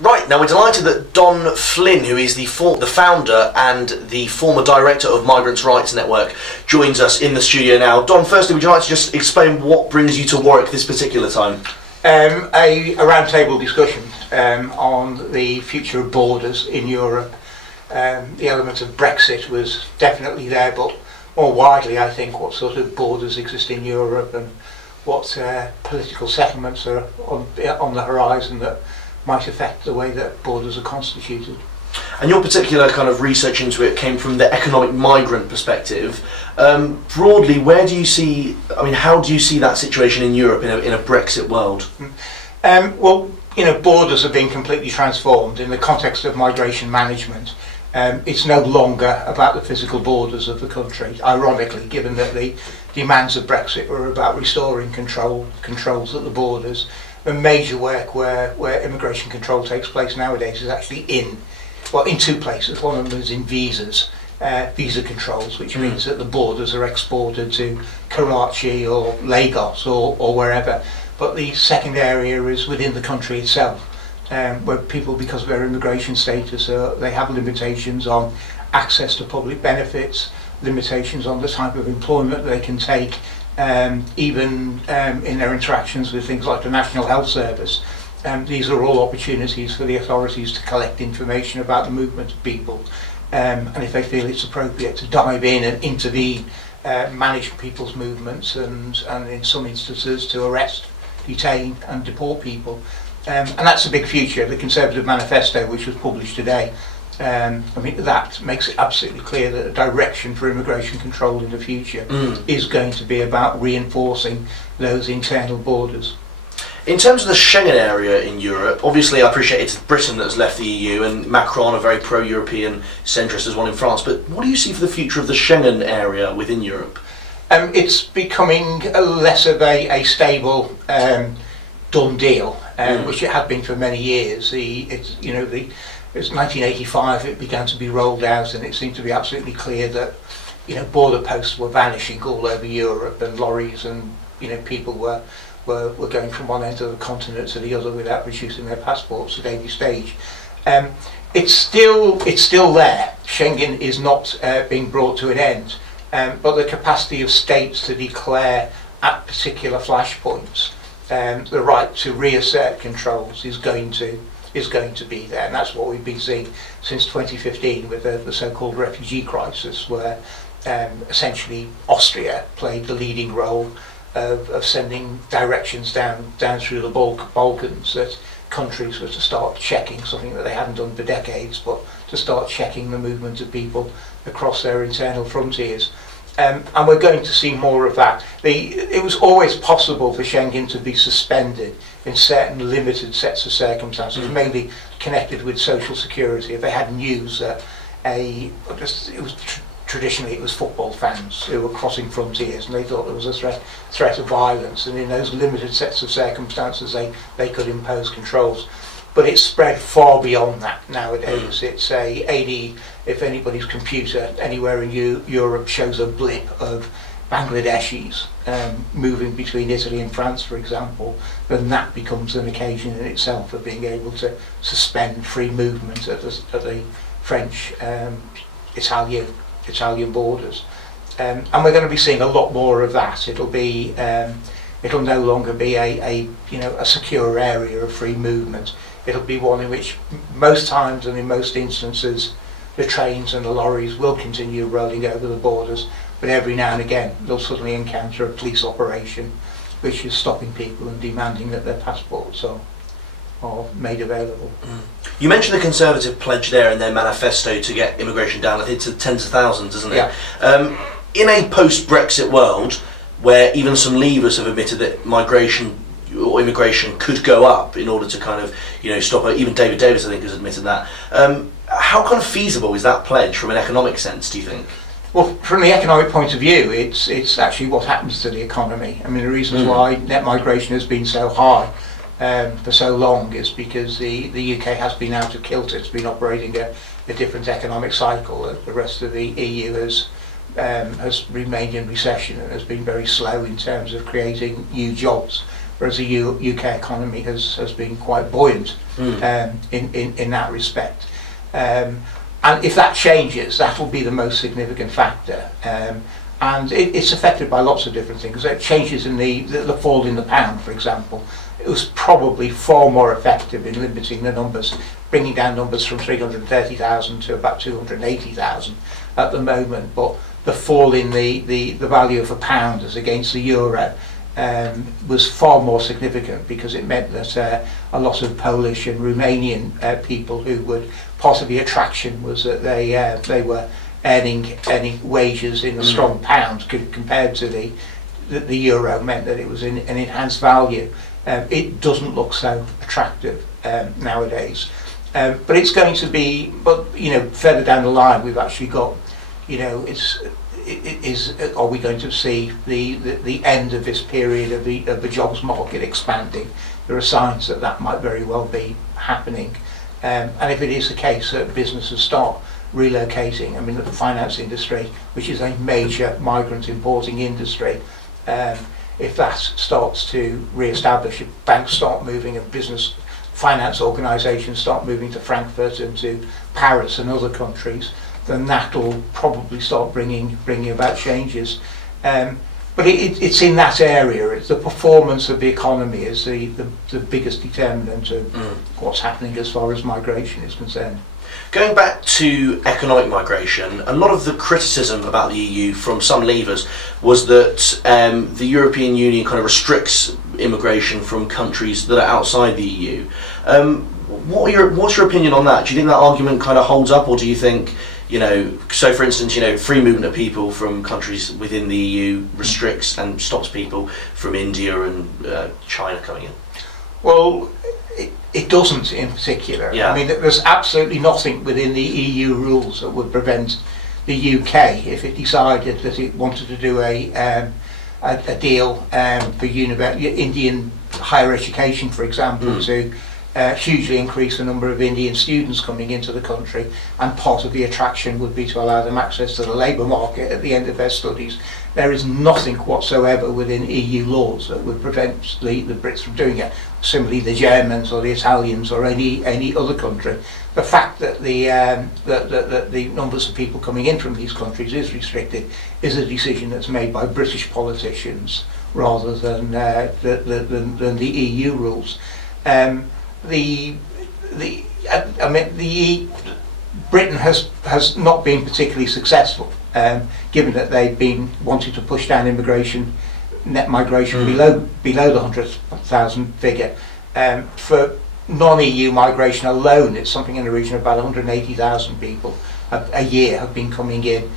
Right, now we're delighted that Don Flynn, who is the founder and the former director of Migrants Rights Network, joins us in the studio now. Don, firstly, would you like to just explain what brings you to Warwick this particular time? A roundtable discussion on the future of borders in Europe. The element of Brexit was definitely there, but more widely, I think, what sort of borders exist in Europe and what political settlements are on the horizon that might affect the way that borders are constituted. And your particular kind of research into it came from the economic migrant perspective. Broadly, where do you see, how do you see that situation in Europe in a Brexit world? Well, borders are being completely transformed in the context of migration management. It's no longer about the physical borders of the country, ironically, given that the demands of Brexit were about restoring controls at the borders. The major work where immigration control takes place nowadays is actually in two places. One of them is in visas, visa controls, which means that the borders are exported to Karachi or Lagos or wherever. But the second area is within the country itself, where people, because of their immigration status, they have limitations on access to public benefits, limitations on the type of employment they can take, even in their interactions with things like the National Health Service. These are all opportunities for the authorities to collect information about the movement of people, and if they feel it's appropriate, to dive in and intervene, manage people's movements, and in some instances to arrest, detain and deport people. And that's a big future. The Conservative Manifesto, which was published today, that makes it absolutely clear that the direction for immigration control in the future is going to be about reinforcing those internal borders. In terms of the Schengen area in Europe, obviously I appreciate it's Britain that's left the EU and Macron, a very pro-European centrist, has won in France, but what do you see for the future of the Schengen area within Europe? It's becoming less of a stable done deal, which it had been for many years. It was 1985 it began to be rolled out, and it seemed to be absolutely clear that border posts were vanishing all over Europe, and lorries and people were going from one end of the continent to the other without producing their passports at any stage. It's still there. Schengen is not being brought to an end, but the capacity of states to declare at particular flashpoints the right to reassert controls is going to be there, and that's what we've been seeing since 2015 with the so-called refugee crisis, where essentially Austria played the leading role of sending directions down through the Balkans that countries were to start checking, something that they hadn't done for decades, but to start checking the movement of people across their internal frontiers. And we're going to see more of that. It was always possible for Schengen to be suspended in certain limited sets of circumstances, mainly connected with social security. If they had news that traditionally it was football fans who were crossing frontiers and they thought there was a threat of violence, and in those limited sets of circumstances they could impose controls. But it's spread far beyond that nowadays. It's if anybody's computer anywhere in Europe shows a blip of Bangladeshis moving between Italy and France, for example, then that becomes an occasion in itself of being able to suspend free movement at the French, Italian borders. And we're going to be seeing a lot more of that. It'll no longer be a secure area of free movement. It'll be one in which most times and in most instances the trains and the lorries will continue rolling over the borders, but every now and again they'll suddenly encounter a police operation which is stopping people and demanding that their passports are made available. You mentioned the Conservative pledge there in their manifesto to get immigration down, I think, to tens of thousands, isn't it? Yeah. In a post-Brexit world where even some leavers have admitted that migration or immigration could go up in order to kind of stop it, even David Davis I think has admitted that. How kind of feasible is that pledge from an economic sense, do you think? Well, from the economic point of view, it's actually what happens to the economy. I mean, the reasons why net migration has been so high for so long is because the UK has been out of kilter. It's been operating a different economic cycle. The rest of the EU has remained in recession and has been very slow in terms of creating new jobs. whereas the UK economy has been quite buoyant in that respect. And if that changes, that will be the most significant factor. And it's affected by lots of different things. It changes in the fall in the pound, for example. It was probably far more effective in limiting the numbers, bringing down numbers from 330,000 to about 280,000 at the moment. But the fall in the value of a pound as against the euro was far more significant, because it meant that a lot of Polish and Romanian people who would, part of the attraction was that they were earning wages in a strong pound compared to the euro, meant that it was an enhanced value. It doesn't look so attractive nowadays, but it's going to be. But further down the line, we've actually got, are we going to see the end of this period of the jobs market expanding? There are signs that that might very well be happening, and if it is the case that businesses start relocating, I mean, the finance industry, which is a major migrant importing industry, if that starts to re-establish, if banks start moving and business finance organisations start moving to Frankfurt and to Paris and other countries, then that will probably start bringing about changes. But it's in that area. It's the performance of the economy is the biggest determinant of what's happening as far as migration is concerned. Going back to economic migration, a lot of the criticism about the EU from some leavers was that the European Union kind of restricts immigration from countries that are outside the EU. What's your opinion on that? Do you think that argument kind of holds up, or do you think, so for instance, free movement of people from countries within the EU restricts and stops people from India and China coming in? Well, it doesn't in particular. Yeah. I mean, there's absolutely nothing within the EU rules that would prevent the UK, if it decided that it wanted to do a deal for Indian higher education, for example, to hugely increase the number of Indian students coming into the country, and part of the attraction would be to allow them access to the labour market at the end of their studies. There is nothing whatsoever within EU laws that would prevent the Brits from doing it. Similarly, the Germans or the Italians or any other country. The fact that the numbers of people coming in from these countries is restricted is a decision that's made by British politicians rather than the EU rules. Britain has not been particularly successful, given that they've been wanting to push down net migration below the 100,000 figure. For non-EU migration alone, it's something in the region of about 180,000 people a year have been coming in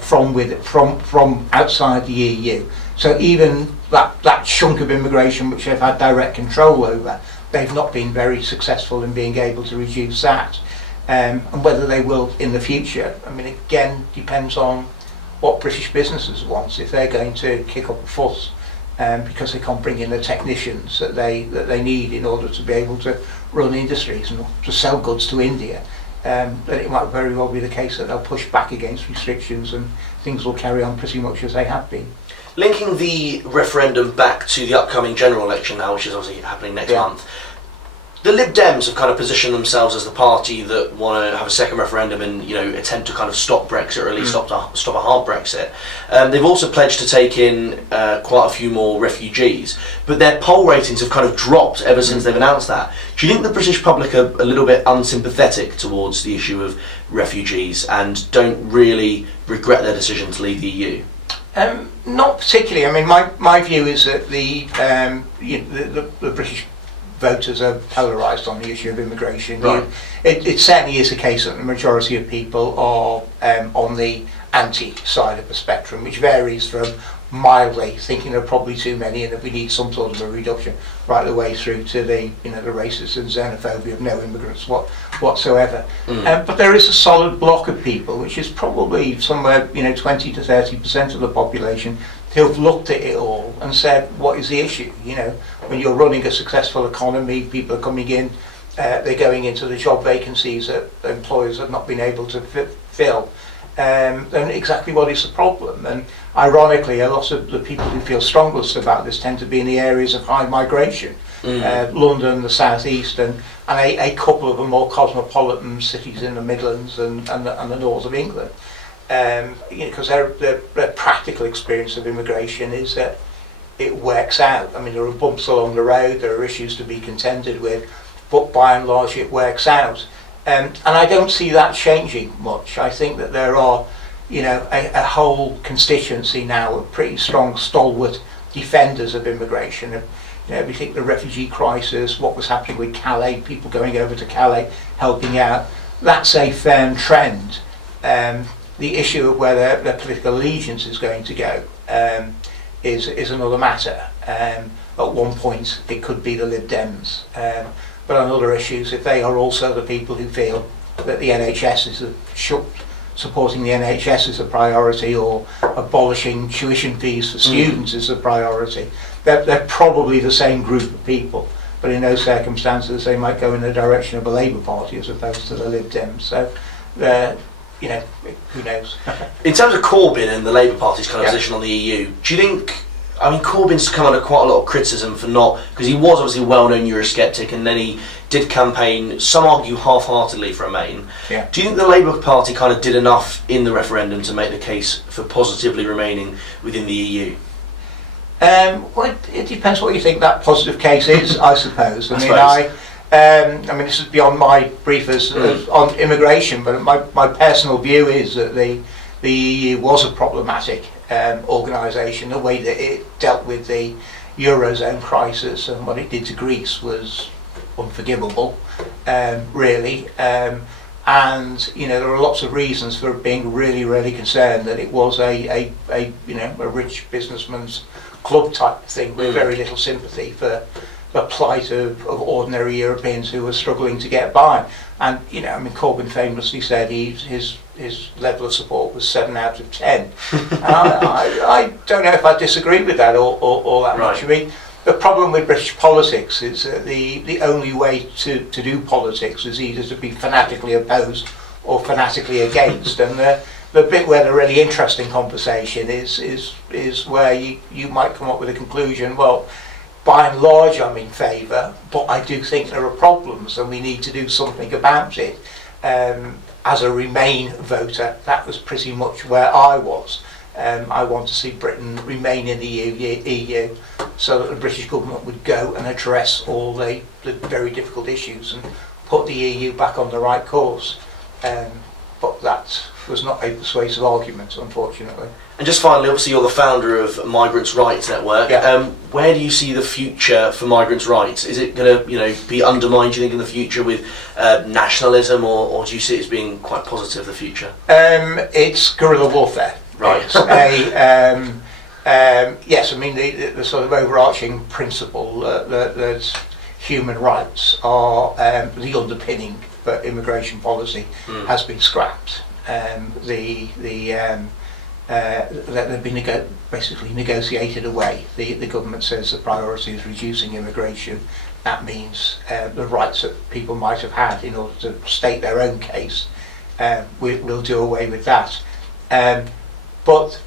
from outside the EU. So even that chunk of immigration which they've had direct control over, they've not been very successful in being able to reduce that. And whether they will in the future, I mean, again, depends on what British businesses want. If they're going to kick up a fuss because they can't bring in the technicians that they need in order to be able to run industries and to sell goods to India, then it might very well be the case that they'll push back against restrictions and things will carry on pretty much as they have been. Linking the referendum back to the upcoming general election now, which is obviously happening next month, the Lib Dems have kind of positioned themselves as the party that want to have a second referendum and attempt to kind of stop Brexit, or at least stop a hard Brexit. They've also pledged to take in quite a few more refugees, but their poll ratings have kind of dropped ever since they've announced that. Do you think the British public are a little bit unsympathetic towards the issue of refugees and don't really regret their decision to leave the EU? Not particularly. I mean, my view is that the British voters are polarised on the issue of immigration. Right. It certainly is the case that the majority of people are on the anti side of the spectrum, which varies from mildly thinking there are probably too many and that we need some sort of a reduction, right the way through to the racist and xenophobia of no immigrants whatsoever. But there is a solid block of people, which is probably somewhere 20 to 30% of the population, who have looked at it all and said, what is the issue? When you're running a successful economy, people are coming in, they're going into the job vacancies that employers have not been able to fill. then exactly what is the problem? And ironically, a lot of the people who feel strongest about this tend to be in the areas of high migration. London, the South East, and a couple of the more cosmopolitan cities in the Midlands and the north of England. Because their practical experience of immigration is that it works out. I mean, there are bumps along the road, there are issues to be contended with, but by and large it works out. And I don't see that changing much. I think that there are, a whole constituency now of pretty strong, stalwart defenders of immigration. We think the refugee crisis, what was happening with Calais, people going over to Calais, helping out, that's a firm trend. The issue of where their political allegiance is going to go is another matter. At one point it could be the Lib Dems, but on other issues, if they are also the people who feel that the NHS is supporting the NHS is a priority, or abolishing tuition fees for students is a priority, they're probably the same group of people, but in those circumstances they might go in the direction of the Labour Party as opposed to the Lib Dems. So who knows? In terms of Corbyn and the Labour Party's kind of position on the EU, do you think, I mean, Corbyn's come under quite a lot of criticism for not, because he was obviously a well-known Eurosceptic, and then he did campaign, some argue half-heartedly, for Remain. Yeah. Do you think the Labour Party kind of did enough in the referendum to make the case for positively remaining within the EU? Well, it depends what you think that positive case is, I suppose. I mean, this is beyond my brief on immigration, but my personal view is that the EU was a problematic organisation. The way that it dealt with the Eurozone crisis and what it did to Greece was unforgivable, really. And there are lots of reasons for being really, really concerned that it was a rich businessman's club type thing with very little sympathy for the plight of ordinary Europeans who were struggling to get by. And Corbyn famously said his level of support was 7 out of 10. I don't know if I disagree with that all that much. I mean, the problem with British politics is that the only way to do politics is either to be fanatically opposed or fanatically against. And the bit where the really interesting conversation is where you might come up with a conclusion, well, by and large I'm in favour, but I do think there are problems and we need to do something about it. As a Remain voter, that was pretty much where I was. I want to see Britain remain in the EU so that the British government would go and address all the very difficult issues and put the EU back on the right course. But that was not a persuasive argument, unfortunately. And just finally, obviously you're the founder of Migrants Rights Network. Yeah. Where do you see the future for migrants' rights? Is it going to be undermined, do you think, in the future with nationalism, or do you see it as being quite positive, the future? It's guerrilla warfare. Right. Yes, I mean the sort of overarching principle that human rights are the underpinning for immigration policy has been scrapped. They've been basically negotiated away. The government says the priority is reducing immigration. That means the rights that people might have had in order to state their own case, we'll do away with that. But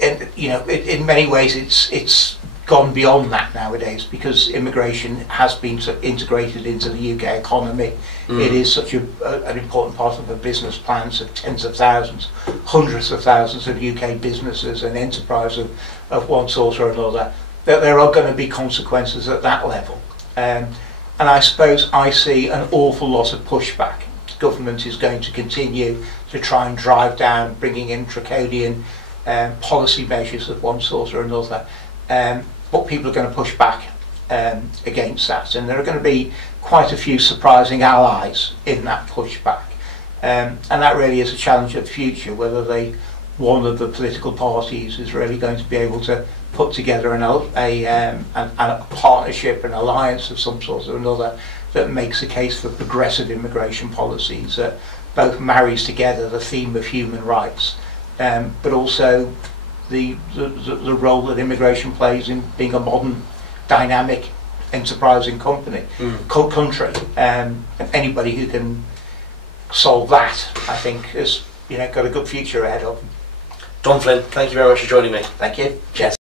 in many ways it's gone beyond that nowadays, because immigration has been integrated into the UK economy. It is such an important part of the business plans of tens of thousands, hundreds of thousands of UK businesses and enterprises of one sort or another, that there are going to be consequences at that level. And I suppose I see an awful lot of pushback. The government is going to continue to try and drive down bringing in draconian policy measures of one sort or another. But people are going to push back against that, and there are going to be quite a few surprising allies in that pushback, and that really is a challenge of the future, whether one of the political parties is really going to be able to put together a partnership, an alliance of some sort or another that makes a case for progressive immigration policies that both marries together the theme of human rights, but also the role that immigration plays in being a modern, dynamic, enterprising country. And anybody who can solve that, I think, has got a good future ahead of them. Don Flynn, thank you very much for joining me. Thank you. Cheers.